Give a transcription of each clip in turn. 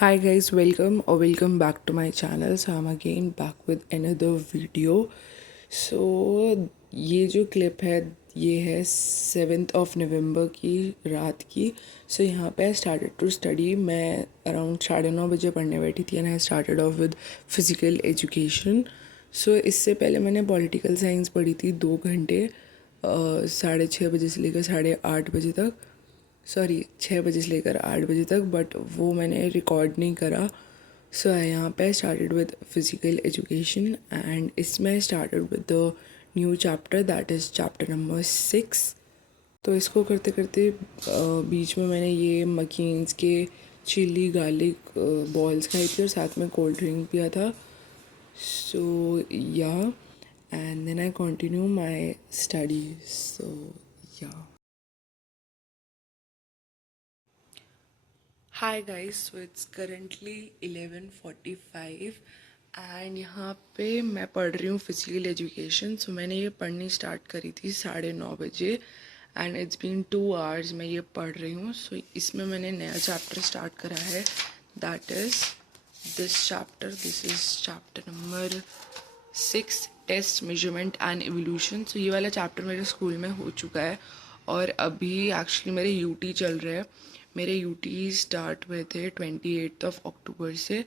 Hi guys, welcome or welcome back to my channel. So I'm again back with another video. So ये जो clip है ये है 7 नवंबर की रात की. सो यहाँ पे आई स्टार्टेड टू स्टडी. मैं अराउंड 9:30 बजे पढ़ने बैठी थी and I started off with physical education. So इससे पहले मैंने पॉलिटिकल साइंस पढ़ी थी 2 घंटे 6:30 बजे से लेकर 8:30 बजे तक. सॉरी 6 बजे से लेकर 8 बजे तक, बट वो मैंने रिकॉर्ड नहीं करा. सो यहाँ पे started with physical education and इसमें I started with the new chapter that is chapter number 6. तो इसको करते करते बीच में मैंने ये मकीन्स के चिली गार्लिक बॉल्स खाई थी और साथ में कोल्ड ड्रिंक पिया था. So yeah and then I continue my study. So yeah. Hi guys, so it's currently 11:45 and यहाँ पे मैं पढ़ रही हूँ फिजिकल एजुकेशन. सो मैंने ये पढ़नी स्टार्ट करी थी 9:30 बजे एंड इट्स बीन 2 आवर्स मैं ये पढ़ रही हूँ. सो इसमें मैंने नया चैप्टर स्टार्ट करा है that is this chapter. This is chapter number 6, test measurement and evaluation. So ये वाला चैप्टर मेरे स्कूल में हो चुका है और अभी एक्चुअली मेरे यूटी चल रहे हैं. मेरे यूटी स्टार्ट हुए थे 28 अक्टूबर से.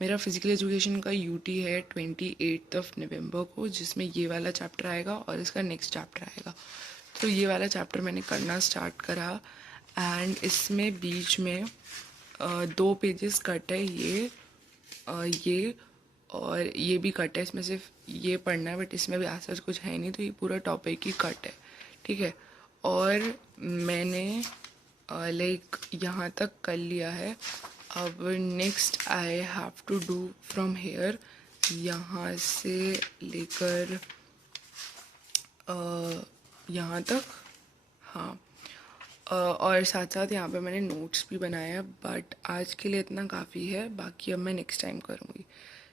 मेरा फिज़िकल एजुकेशन का यूटी है 28 नवंबर को, जिसमें ये वाला चैप्टर आएगा और इसका नेक्स्ट चैप्टर आएगा. तो ये वाला चैप्टर मैंने करना स्टार्ट करा एंड इसमें बीच में 2 पेजेस कट है. ये और ये भी कट है. इसमें सिर्फ ये पढ़ना है बट इसमें भी आसपास कुछ है नहीं, तो ये पूरा टॉपिक ही कट है. ठीक है. और मैंने लाइक यहाँ तक कर लिया है. अब next I have to do from here, यहाँ से लेकर यहाँ तक. हाँ. और साथ साथ यहाँ पे मैंने नोट्स भी बनाए हैं बट आज के लिए इतना काफ़ी है, बाकी अब मैं नेक्स्ट टाइम करूँगी.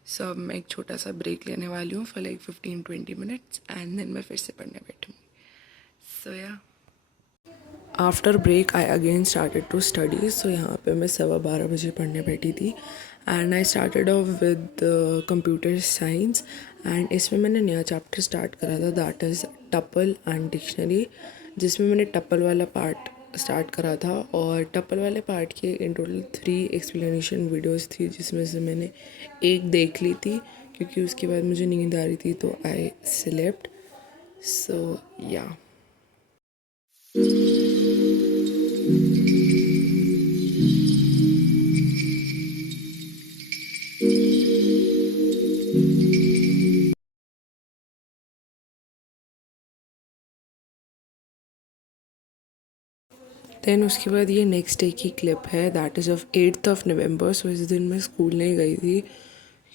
सो अब मैं एक छोटा सा ब्रेक लेने वाली हूँ for like 15-20 minutes and then मैं फिर से पढ़ने बैठूँगी. So yeah. After break I again started to study. So यहाँ पे मैं 12:15 बजे पढ़ने बैठी थी and I started off with computer science and इसमें मैंने नया चैप्टर स्टार्ट करा था that is tuple and dictionary, जिसमें मैंने टपल वाला पार्ट स्टार्ट करा था. और टपल वाले पार्ट के इन टोटल 3 एक्सप्लेनेशन वीडियोस थी, जिसमें से मैंने एक देख ली थी क्योंकि उसके बाद मुझे नींद आ रही थी तो आई स्लेप्ट. सो या. देन उसके बाद ये नेक्स्ट डे की क्लिप है दैट इज़ ऑफ 8 नवंबर. सो इस दिन मैं स्कूल नहीं गई थी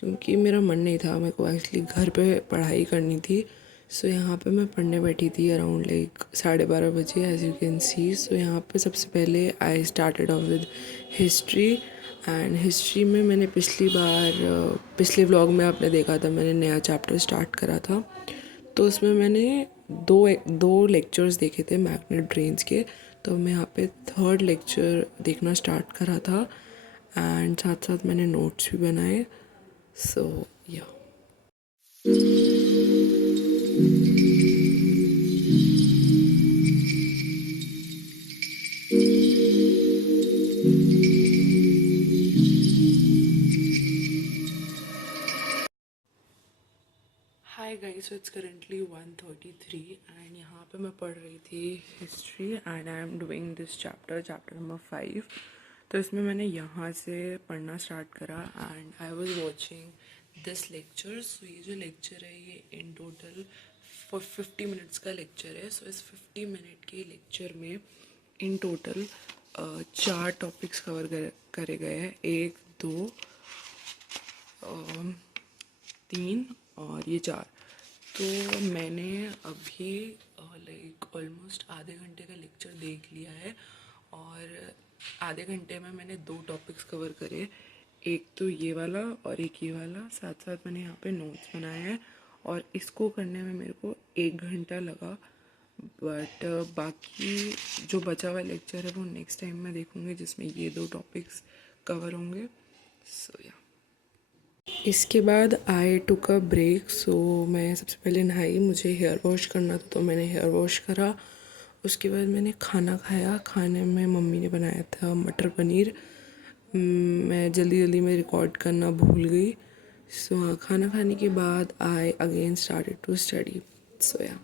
क्योंकि मेरा मन नहीं था. मेरे को एक्चुअली घर पे पढ़ाई करनी थी. सो यहाँ पे मैं पढ़ने बैठी थी अराउंड लाइक 12:30 बजे एज यू कैन सी. सो यहाँ पे सबसे पहले आई started off with history and history में मैंने पिछले व्लॉग में आपने देखा था मैंने नया चैप्टर स्टार्ट करा था. तो उसमें मैंने दो लेक्चर्स देखे थे मैग्नेट ड्रेन्स के. तो मैं यहाँ पे थर्ड लेक्चर देखना स्टार्ट करा था एंड साथ साथ मैंने नोट्स भी बनाए. So yeah. Hi guys, so it's currently 1:33 and यहाँ पे मैं पढ़ रही थी history and I am doing this chapter number 5. तो इसमें मैंने यहाँ से पढ़ना स्टार्ट करा and I was watching this lecture. So ये जो लेक्चर है ये इन टोटल 50 मिनट्स का लेक्चर है. सो इस 50 मिनट के लेक्चर में इन टोटल 4 टॉपिक्स कवर करे गए हैं. 1, 2, 3 और ये 4. तो मैंने अभी लाइक ऑलमोस्ट आधे घंटे का लेक्चर देख लिया है और आधे घंटे में मैंने 2 टॉपिक्स कवर करे. एक तो ये वाला और एक ये वाला. साथ साथ मैंने यहाँ पे नोट्स बनाए हैं और इसको करने में मेरे को 1 घंटा लगा. बट बाकी जो बचा हुआ लेक्चर है वो नेक्स्ट टाइम मैं देखूँगी जिसमें ये 2 टॉपिक्स कवर होंगे. सो या इसके बाद आई टुक अ ब्रेक। सो मैं सबसे पहले नहाई, मुझे हेयर वॉश करना था तो मैंने हेयर वॉश करा। उसके बाद मैंने खाना खाया। खाने में मम्मी ने बनाया था मटर पनीर। मैं जल्दी जल्दी में रिकॉर्ड करना भूल गई। सो हाँ, खाना खाने के बाद I again started to study. So yeah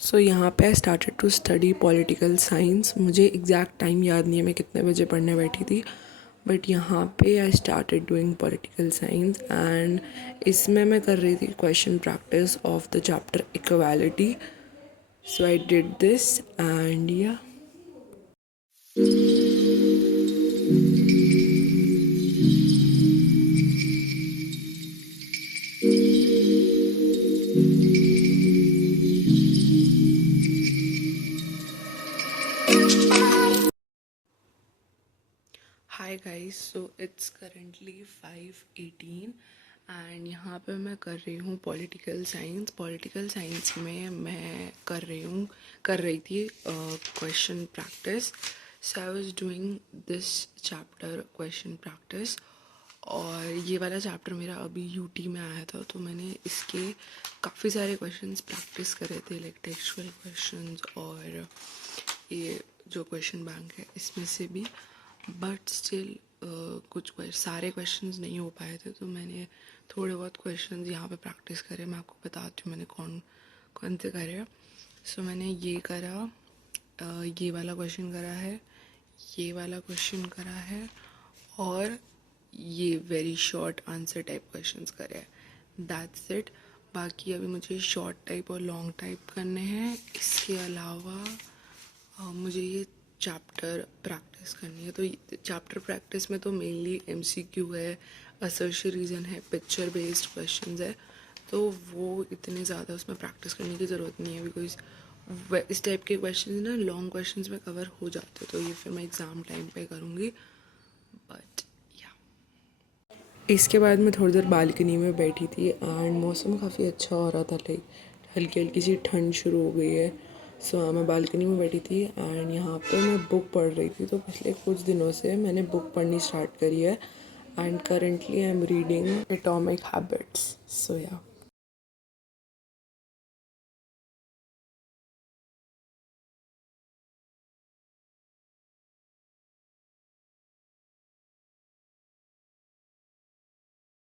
so यहाँ पे I started to study political science. मुझे एग्जैक्ट टाइम याद नहीं है मैं कितने बजे पढ़ने बैठी थी, बट यहाँ पे I started doing political science and इसमें मैं कर रही थी question practice of the chapter equality. So I did this and yeah hi guys, so it's currently 5:18 and यहाँ पे मैं कर रही हूँ पॉलिटिकल साइंस। पॉलिटिकल साइंस में मैं कर रही थी question practice. So I was doing this chapter question practice, और ये वाला चैप्टर मेरा अभी यूटी में आया था तो मैंने इसके काफ़ी सारे क्वेश्चंस प्रैक्टिस करे थे, लाइक टेक्सचुअल क्वेश्चंस और ये जो क्वेश्चन बैंक है इसमें से भी। बट स्टिल सारे क्वेश्चंस नहीं हो पाए थे तो मैंने थोड़े बहुत क्वेश्चंस यहाँ पे प्रैक्टिस करे। मैं आपको बताती हूँ मैंने कौन कौन से करे। सो मैंने ये करा, ये वाला क्वेश्चन करा है, ये वाला क्वेश्चन करा है, और ये very short answer type questions करे हैं। That's it. बाकी अभी मुझे शॉर्ट टाइप और लॉन्ग टाइप करने हैं। इसके अलावा मुझे ये चैप्टर प्रैक्टिस करनी है। तो चैप्टर प्रैक्टिस में तो मेनली एमसीक्यू है, असर्शन रीज़न है, पिक्चर बेस्ड क्वेश्चंस है, तो वो इतने ज़्यादा उसमें प्रैक्टिस करने की ज़रूरत नहीं है बिकॉज इस टाइप के क्वेश्चंस ना लॉन्ग क्वेश्चंस में कवर हो जाते, तो ये फिर मैं एग्ज़ाम टाइम पे करूँगी। बट या इसके बाद मैं थोड़ी देर बालकनी में बैठी थी एंड मौसम काफ़ी अच्छा हो रहा था, लाइक हल्की हल्की सी ठंड शुरू हो गई है। सो हाँ, मैं बालकनी में बैठी थी एंड यहाँ पे मैं बुक पढ़ रही थी। तो पिछले कुछ दिनों से मैंने बुक पढ़नी स्टार्ट करी है and currently I am reading atomic habits. So या